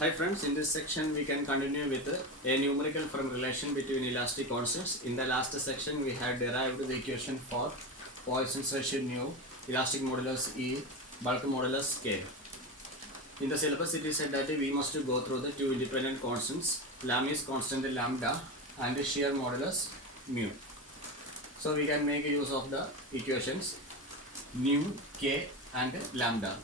Hi friends, in this section we can continue with a numerical from relation between elastic constants. In the last section we had derived the equation for Poisson's ratio nu, elastic modulus E, bulk modulus K. In the syllabus it is said that we must go through the two independent constants, Lammy's constant lambda and shear modulus mu. So we can make use of the equations nu, K and lambda.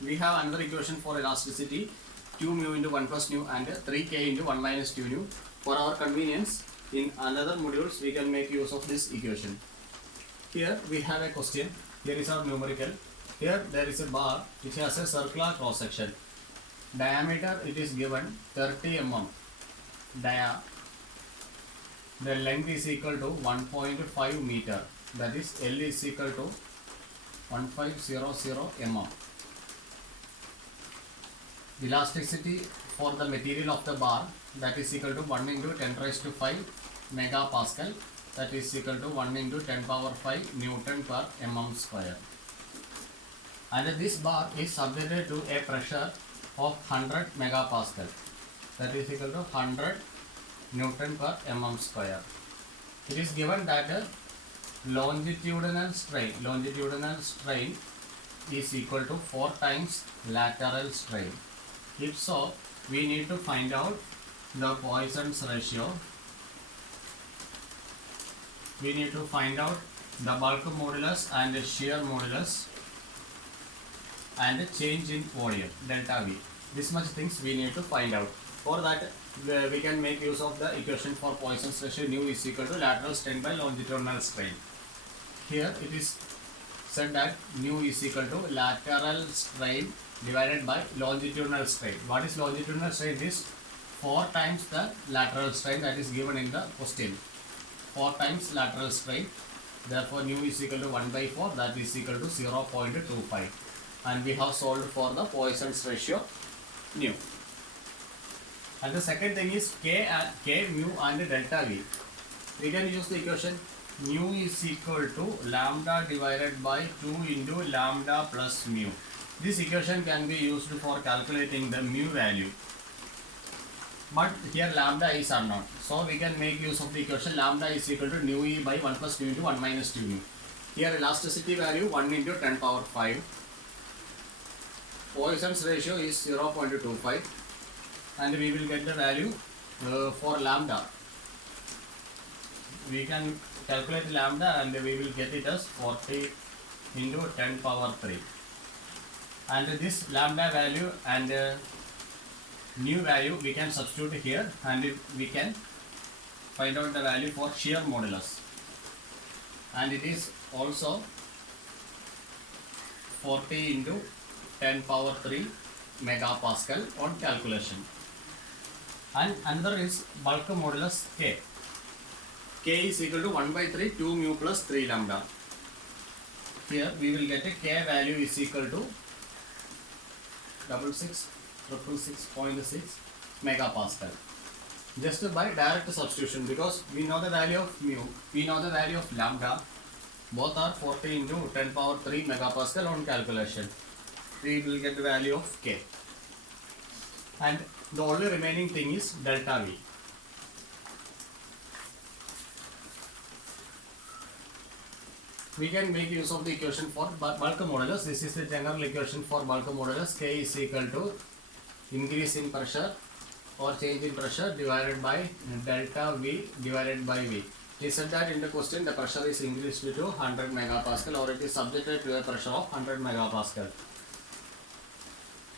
We have another equation for elasticity 2 mu into 1 plus nu and 3k into 1 minus 2 nu. For our convenience, in another modules we can make use of this equation. Here we have a question. Here is our numerical. Here there is a bar which has a circular cross section. Diameter it is given 30 mm. The length is equal to 1.5 meter. That is L is equal to 1500 mm. Elasticity for the material of the bar, that is equal to 1 into 10 raised to 5 megapascal, that is equal to 1 into 10 power 5 Newton per mm square. And this bar is subjected to a pressure of 100 megapascal, that is equal to 100 Newton per mm square. It is given that longitudinal strain is equal to 4 times lateral strain. If so, we need to find out the Poisson's ratio. We need to find out the bulk modulus and the shear modulus and the change in volume, delta V. This much things we need to find out. For that, we can make use of the equation for Poisson's ratio nu is equal to lateral strain by longitudinal strain. Here it is said that nu is equal to lateral strain divided by longitudinal strain. What is longitudinal strain? It is 4 times the lateral strain that is given in the question. 4 times lateral strain. Therefore, nu is equal to 1 by 4, that is equal to 0.25. And we have solved for the Poisson's ratio nu. And the second thing is K, mu and delta V. We can use the equation nu is equal to lambda divided by 2 into lambda plus mu. This equation can be used for calculating the mu value. But here lambda is unknown. So we can make use of the equation lambda is equal to nu E by 1 plus nu into 1 minus 2 nu. Here elasticity value 1 into 10 power 5. Poisson's ratio is 0.25. And we will get the value for lambda. We can calculate lambda and we will get it as 40 into 10 power 3. And this lambda value and nu value we can substitute here and we can find out the value for shear modulus. And it is also 40 into 10 power 3 megapascal on calculation. And another is bulk modulus K. K is equal to 1 by 3 2 mu plus 3 lambda. Here we will get a K value is equal to 666.6 megapascal. Just by direct substitution, because we know the value of mu, we know the value of lambda. Both are 40 into 10 power 3 megapascal on calculation. We will get the value of K. And the only remaining thing is delta V. We can make use of the equation for bulk modulus. This is the general equation for bulk modulus. K is equal to increase in pressure or change in pressure divided by delta V divided by V. He said that in the question the pressure is increased to 100 megapascal or it is subjected to a pressure of 100 megapascal.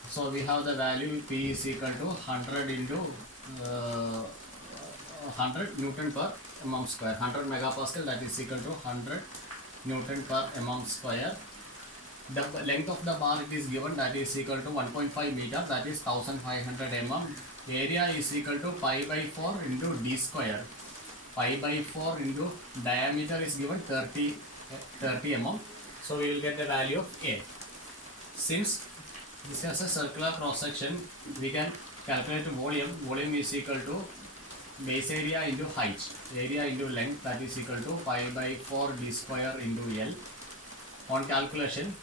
So we have the value P is equal to 100 into 100 Newton per mm square. 100 megapascal, that is equal to 100 Newton per mm square. The length of the bar it is given, that is equal to 1.5 meter, that is 1500 mm. Area is equal to pi by 4 into d square. Pi by 4 into diameter is given 30 mm. So we will get the value of A. Since this has a circular cross section, we can calculate volume. Volume is equal to base area into height, area into length, that is equal to pi by 4 d square into L. On calculation,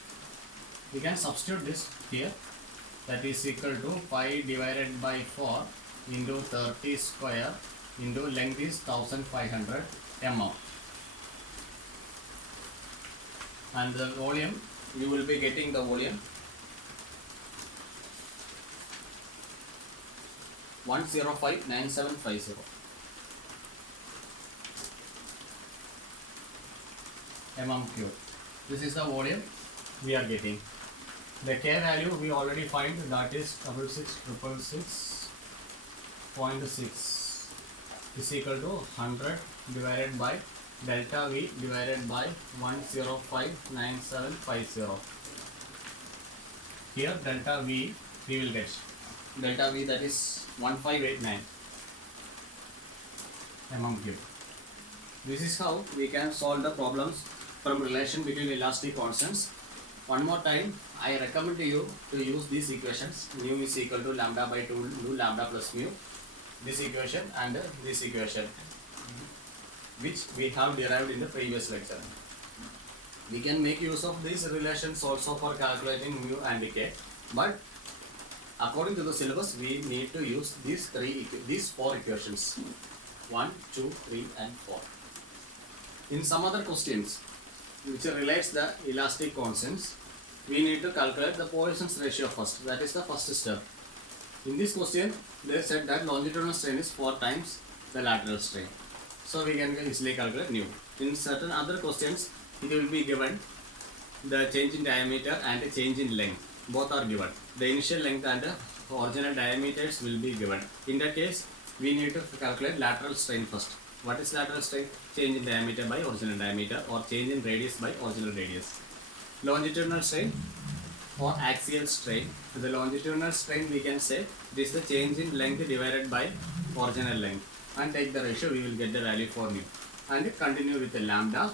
we can substitute this here. that is equal to 5 divided by 4 into 30 square into length is 1500 mm. And the volume, you will be getting the volume 1059750 mm cube. This is the volume we are getting. The K value we already find, that is 66666.6 is equal to 100 divided by delta V divided by 1059750. Here delta V we will get. Delta V, that is 1589 mm cube. This is how we can solve the problems from relation between elastic constants. One more time, I recommend you to use these equations. Mu is equal to lambda by 2 into lambda plus mu. This equation and this equation, which we have derived in the previous lecture. We can make use of these relations also for calculating mu and k, but according to the syllabus, we need to use these four equations: 1, 2, 3, and 4. In some other questions, which relates the elastic constants, we need to calculate the Poisson's ratio first. That is the first step. In this question, they said that longitudinal strain is 4 times the lateral strain. So we can easily calculate nu. In certain other questions, it will be given the change in diameter and a change in length. Both are given. The initial length and the original diameters will be given. In that case, we need to calculate lateral strain first. What is lateral strain? Change in diameter by original diameter, or change in radius by original radius. Longitudinal strain or axial strain. The longitudinal strain, we can say this is the change in length divided by original length, and take the ratio, we will get the value for nu. And continue with the lambda,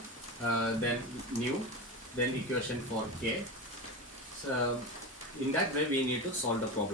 then nu, then equation for k. So in that way we need to solve the problem.